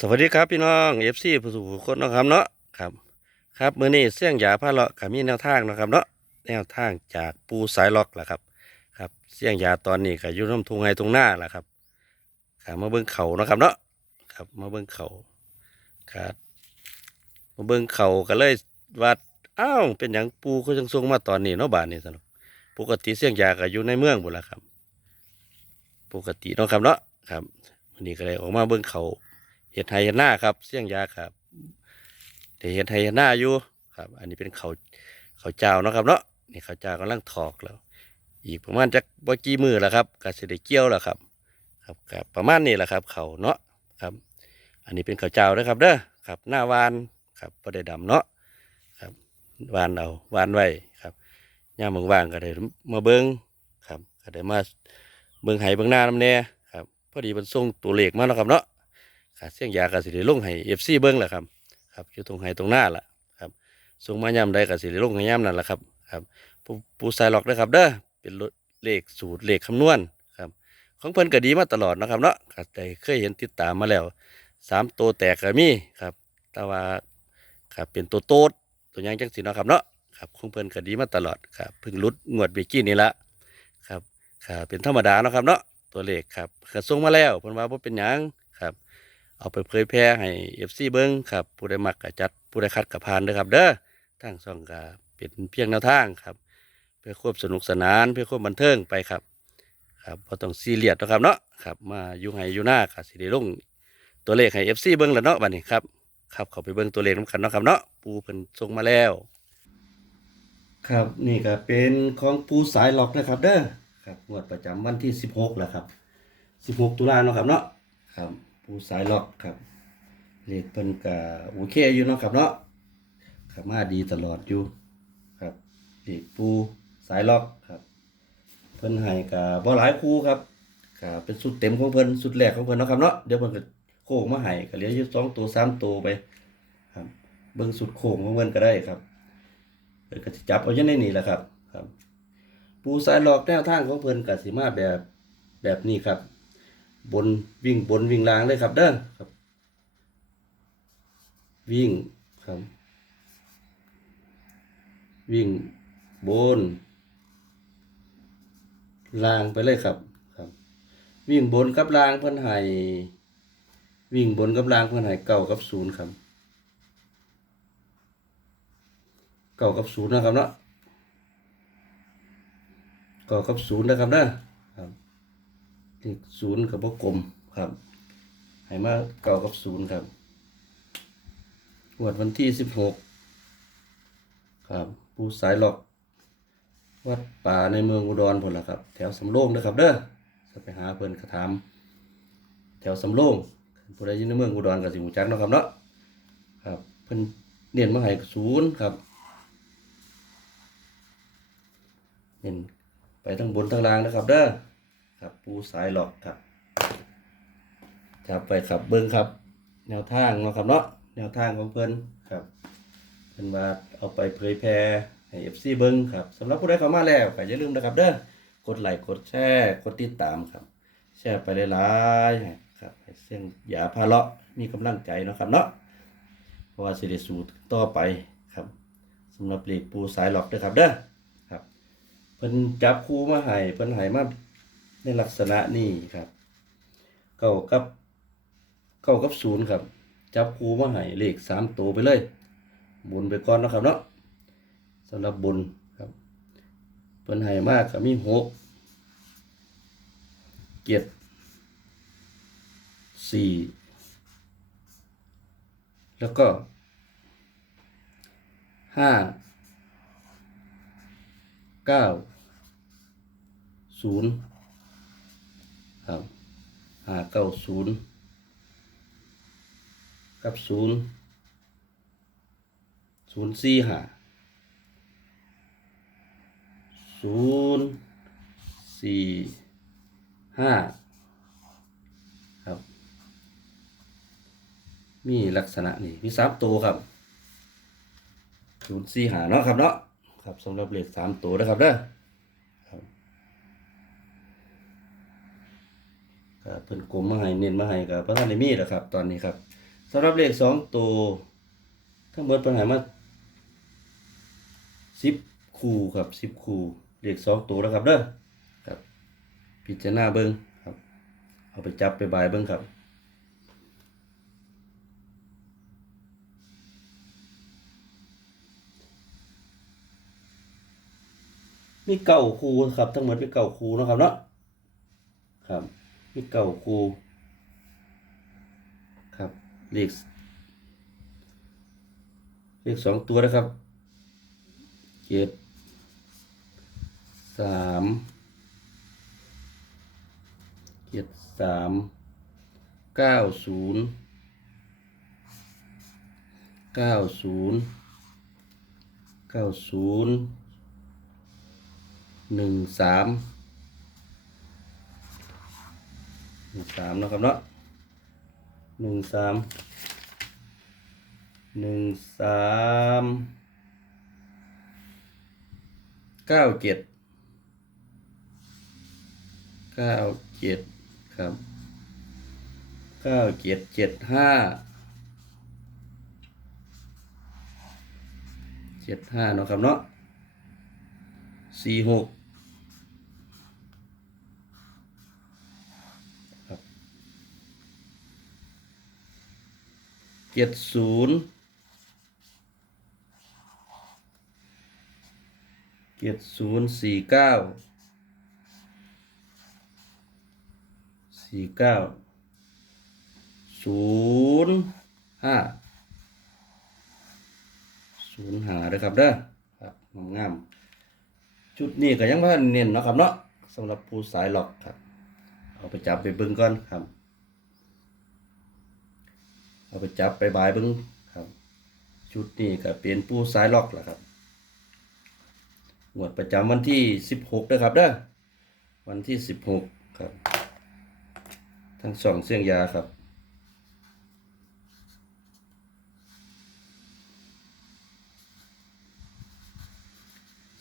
สวัสดีครับพี่น้องเอฟซีผู้สูงคนนะครับเนาะครับ ครับมื้อนี้เสี่ยงยาพาเลาะก็มีแนวทางนะครับเนาะแนวทางจากปูสายล็อกแหละครับ ครับเสี่ยงยาตอนนี้ก็อยู่น้ำทุ่งไห้ตรงหน้าแหละครับครับมาเบิ่งเขานะครับเนาะครับมาเบิ่งเขาครับมาเบิ่งเขาก็เลยว่าอ้าวเป็นหยังปูเขาจังส่งมาตอนนี้เนาะบาดนี้สนุกปกติเสี่ยงยาก็อยู่ในเมืองบุนละครับ ปกติเนาะครับเนาะครับวันนี้ก็เลยออกมาเบิ่งเขา เห็ดไทยเห็ดหน้าครับ เสี่ยงยาครับแต่เห็ดไทยเห็ดหน้าอยู่ครับ อันนี้เป็นเขาเขาเจ้าเนาะครับเนาะนี่เขาเจ้ากำลังถอกแล้ว อีกประมาณจักบ่กี่มือแล้วครับก็สิได้เกี่ยวแล้วครับ ครับครับประมาณนี้แหละครับ เขาเนาะครับ อันนี้เป็นเขาเจ้าเด้อครับเด้อครับ หน้าวานครับบ่ได้ดำเนาะครับวานเอาวานไว้ครับย่ามว่างๆก็ได้มาเบิ่งครับก็ได้มาเบิ่งไห้เบิ่งหน้าน้ำแน่ครับพอดีมันส่งตัวเลขมาแล้วครับเนาะ เสียงยากสิได้ลงให้เอฟซีเบิ้งแหละครับครับอยู่ตรงไห้ตรงหน้าล่ะครับส่งมาย่ำใดก็สิได้ลงให้ย่ำนั่นแหละครับครับผู้ผู้สายล็อกนะครับเด้อเป็นเลขสูตรเลขคำนวณครับของเพิ่นก็ดีมาตลอดนะครับเนาะครับแต่เคยเห็นติดตามมาแล้วสามตัวแตกก็มีครับ แต่ว่าครับเป็นตัวโตดตัวยังจังสิเนาะครับเนาะครับของเพิ่นก็ดีมาตลอดครับเพิ่งลุดงวดเบกี้นี่ละครับครับเป็นธรรมดาเนาะครับเนาะตัวเลขครับก็ส่งมาแล้วเพิ่นว่าบ่เป็นหยัง เอาไปเผยแพร่ให้เอฟซีเบิ้งครับผู้ใดมักกะจัดผู้ใดคัดกะพานเด้อครับ เด้อทางช่องกะเป็นเพียงแนวทางครับ เพื่อควบสนุกสนานเพื่อควบบันเทิงไปครับ ครับพอต้องซีเรียสนาะครับเนาะครับมาอยู่ให้อยู่หน้าค่ะสิได้ลงตัวเลขให้เอฟซีเบิ้งแล้วเนาะบัดนี้ครับครับเขาไปเบิ้งตัวเลขน้ำกันเนาะครับเนาะปูเพิ่นส่งมาแล้ว ครับนี่ก็เป็นของปูสายล็อกนะครับ เด้อครับงวดประจำวันที่สิบหกแล้วครับสิบหกตุลาเนาะครับเนาะครับ ปูสายล็อกครับเลขเพิ่นก็โอเคอยู่เนาะครับเนาะขับมาดีตลอดอยู่ครับเลขปูสายล็อกครับ เพิ่นให้ก็บ่หลายคู่ครับก็เป็นสุดเต็มของเพิ่นสุดแรกของเพิ่นเนาะครับเนาะเดี๋ยวเพิ่นก็โค้งมาให้ก็เหลืออยู่สองตัวสามตัวไปครับเบิ่งสุดโค้งของเพิ่นก็ได้ครับเพิ่นก็สิจับเอาอยู่ในนี่แหละครับ ครับ ปูสายล็อกแนวทางของเพิ่นก็สิมาแบบแบบนี้ครับ บนวิ่งบนวิ่งล่างเลยครับเด้อครับ วิ่งครับ วิ่งบนล่างไปเลยครับครับ วิ่งบนกับล่างเพิ่นให้วิ่งบนกับล่างเพิ่นให้เก้ากับศูนย์ครับเก้ากับศูนย์นะครับเนาะเก้ากับศูนย์นะครับเด้อครับ เลขศูนย์กับพวกกลมครับให้มาเก่ากับศูนย์ครับงวดวันที่สิบหกครับปูสายหลอกวัดป่าในเมืองอุดรผลละครับ แถวสำโรงนะครับเด้อจะไปหาเพิ่นกระทำแถวสำโรงผู้ใดอยู่ในเมืองอุดรกับสิหูจักเนาะครับเนาะครับเพิ่นเน้นมาให้ศูนย์ครับเน้นไปทั้งบนทั้งล่างนะครับเด้อ ครับปูสายหลอกครับจับไปครับเบิ้งครับ แนวทางเนาะครับเนาะแนวทางของเพิ่อนครับเพิ่อนว่าเอาไปเผยแพร่ให้ FC เบิ้งครับสำหรับผู้ใดเข้ามาแล้วก็อย่าลืมนะครับเด้อกดไลค์กดแชร์กดติดตามครับ แชร์ไปหลายๆครับให้เสียงอย่าพาเลาะมีกำลังใจเนาะครับเนาะเพราะว่าสิได้สู้ต่อไปครับสำหรับเลขปูสายหลอกเด้อครับเด้อครับ เพิ่นจับคู่มาให้เพิ่นให้มา ในลักษณะนี้ครับ เก้ากับ เก้ากับศูนย์ครับ จับคูมาให้เลขสามตัวไปเลยบุญไปก่อนนะครับเนาะสำหรับบุญครับเพิ่นให้มากก็มีหกเจ็ดสี่แล้วก็ห้าเก้าศูนย์ ครับหาเก้าศูนย์กับศูนย์ศูนย์สี่หาศูนย์สี่ห้าครับ มีลักษณะนี่มีสามตัวครับศูนย์สี่หาเนาะครับเนาะครับสำหรับเลขสามตัวนะครับเด้อ ก็ เพิ่นกลมมาให้เน้นมาให้กับพระท่านได้มีแหละครับ ตอนนี้ครับสำหรับเลขสองตัวทั้งหมดปัญหามาสิบคู่ครับสิบคู่เลขสองตัวแล้วครับเด้อครับ พิจารณาเบิ้งครับ เอาไปจับไปบายเบิ้งครับมีเก่าคูครับ ทั้งหมดมีเก่าคูนะครับเนาะครับ มีเก่าคูครับเลขเลขสองตัวนะครับเจ็ดสามเจ็ดสามเก้าศูนย์เก้าศูนย์เก้าศูนย์หนึ่งสาม หนึ่งสามนะครับเนาะหนึ่งสามหนึ่งสามเก้าเจ็ดเก้าเจ็ดครับเก้าเจ็ดเจ็ดห้าเจ็ดห้าเนาะครับเนาะสี่หกครับ เจ็ดศูนย์เจ็ดศูนย์สี่เก้าสี่เก้าศูนย์ห้าศูนย์หาเลยครับเด้อครับงามๆชุดนี้ก็ยังพ่เน้นเนาะครับเนาะสำหรับผู้สายหลอกครับ เอาไปจับไปเบิ้งก่อนครับ เอาไปจับไปบายเบิ้งครับ ชุดนี้ก็เป็นผู้สายล็อกแหละครับงวดประจำวันที่สิบหกนะครับเด้อวันที่สิบหกครับ ทั้งสองเสียงยาครับ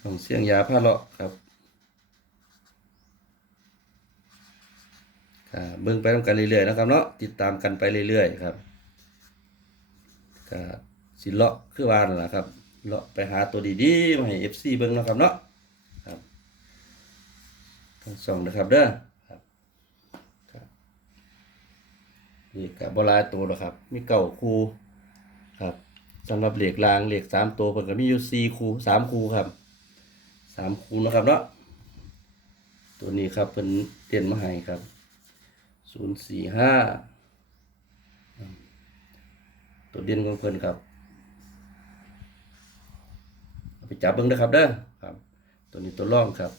สองเสียงยาผ้าเลาะครับเบิ่งไปทำกันเรื่อยๆนะครับเนาะติดตามกันไปเรื่อยๆครับ ก็สิเลาะคือวานั่นแหละครับเลาะไปหาตัวดีๆมาให้ FC เบิ่งนะครับเนาะครับทั้งสองนะครับเด้อครับนี่กับบลายตัวหรอกครับ มีเก่าคูครับสำหรับเหล็กรางเหล็กสามตัวเพิ่นก็มีอยู่สี่คูสามคูครับสามคูนะครับเนาะตัวนี้ครับเป็นเตียนมาให้ครับศูนย์สี่ห้า ตัวเด่นของเพิ่นครับไปจับเบิ้งนะครับเด้อครับ ตัวนี้ตัวร่องครับ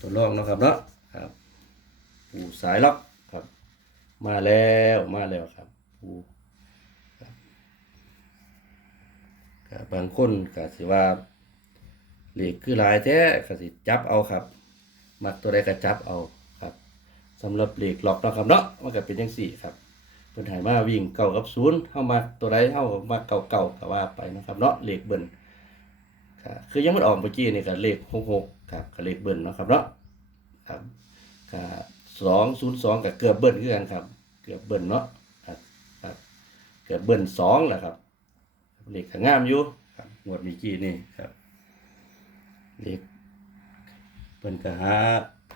ตัวร่องนะครับเนาะครับปูสายล็อกครับ มาแล้วมาแล้วครับปูครับบางคนก็สิว่าเหล็กคือหลายแท้ก็สิจับเอาครับ มักตัวใดก็จับเอาครับสำหรับเหล็กหลอกนะครับเนาะมันก็เป็นจังซี่ครับ เพิ่นให้มาวิ่งเก่ากับศูนย์เฮามักตัวใดเฮามักเก่าเก่าก็ว่าไปนะครับเนาะเหล็กเบิ่นครับคือยังไมันออกเมื่อกี้นี่ก็เลข66ครับก็เลขเบิ่นเนาะครับเนาะครับก็202ก็เกือบเบิ่นคือกันครับ เกือบเบิ่นเนาะครับครับเกือบเบิ่น2แหละครับเลขก็งามอยู่ครับงวดเมื่อกี้นี่ครับเด็กเพิ่นก็หา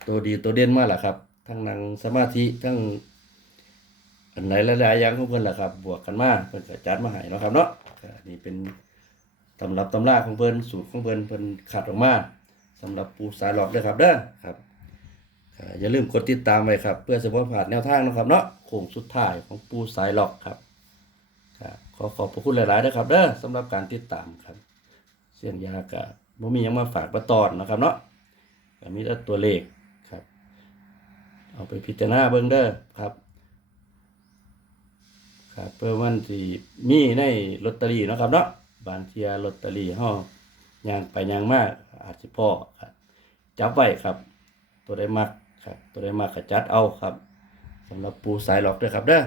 ตัวดีตัวเด่นมาแหละครับ ทั้งนั่งสมาธิทั้งันไหนหลายๆอย่างของเพิ่นแหละครับ บวกกันมาเพิ่นก็จัดมาให้เนาะครับเนาะนี่เป็นตำรับตำราของเพิ่นสูตรของเพิ่นเพิ่นขัดออกมาสำหรับปูสายหลอกเด้อครับเด้อครับอย่าลืมกดติดตามไว้ครับ เพื่อจะบ่พลาดแนวทางนะครับเนาะโค้งสุดท้ายของปูสายหลอกครับขอขอบพระคุณหลายๆนะครับเด้อสำหรับการติดตามครับ เสียงยากะบ่มียังมาฝากมาตอนนะครับเนาะมีแต่ตัวเลขครับ เอาไปพิจารณาเบิ่งเด้อครับ ครับเพื่อมันสิมีในลอตเตอรี่เนาะครับเนาะบางเทียลอตเตอรี่เฮาย่างไปย่างมากอาจสิพ่อครับจับไว้ครับ ตัวใดมักครับตัวใดมักก็จัดเอาครับสำหรับปูสายหลอกด้อครับเด้อ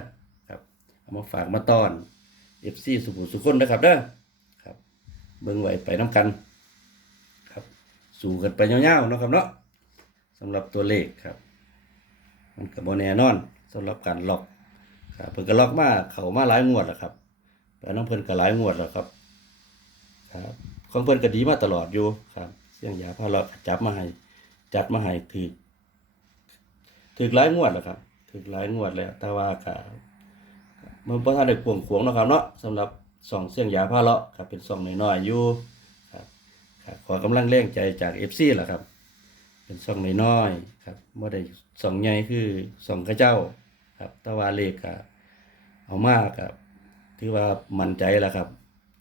ครับเอามาฝากมาตอน FC สุขุมสุขคนนะครับเด้อครับ เบิ่งไว้ไปน้ำกัน ครับ สู่กันไปยาวๆเนาะครับเนาะสำหรับตัวเลขครับ มันก็บ่แน่นอนสำหรับการหลอก ครับเพิ่นก็ล็อกมาเข้ามาหลายงวดแล้วครับแต่น้องเพิ่นก็หลายงวดแล้วครับ ครับ ของเพิ่นก็ดีมาตลอดอยู่ครับเสียงยาพาเลาะจับมาให้จัดมาให้ถือถือหลายงวดแล้วครับถือหลายงวดแล้ว แต่ว่าก็มันบ่ทันได้กวงขวงเนาะครับเนาะสำหรับส่องเสียงยาพาเลาะครับเป็นส่องน้อยๆอยู่ครับครับขอกำลังแรงใจจาก FC ล่ะครับ เป็นส่องน้อยๆครับบ่ได้ส่องใหญ่คือส่องกระเจ้าครับแต่ว่าเลขก็ เอามากครับถือว่ามั่นใจแล้วครับ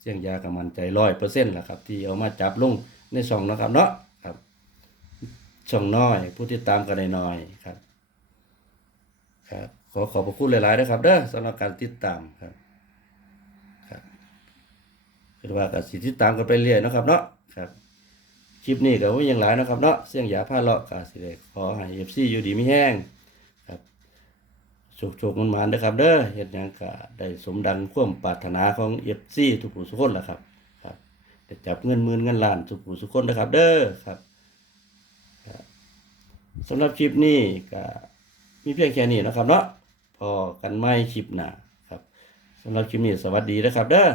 เสี่ยงยากับมั่นใจร้อยเปอร์เซ็นต์แหละครับ ที่เอามาจับลงในช่องนะครับเนาะครับช่องน้อย ผู้ที่ตามกันน้อยครับ ครับ ขอขอบพระคุณหลายๆนะครับเด้อสำหรับการติดตามครับครับคือว่ากับสิติดตามกันไปเรื่อยนะครับเนาะครับคลิปนี้ก็ว่ายังหลายนะครับเนาะเสี่ยงยาผ้าเลาะกาสิได้ขอให้ FC อยู่ดีไมีแห้ง โชคๆมันๆเด้อครับ เด้อเฮ็ดหยังก็ได้สมดังความปรารถนาของเอฟซีทุกผู้ทุกคนล่ะครับ ครับได้จับเงินหมื่นเงินล้านทุกผู้ทุกคนนะครับ เด้อครับสำหรับคลิปนี้ก็มีเพียงแค่นี้นะครับเนาะพอกันไม่คลิปหน้าครับสำหรับคลิปนี้สวัสดีนะครับ เด้อ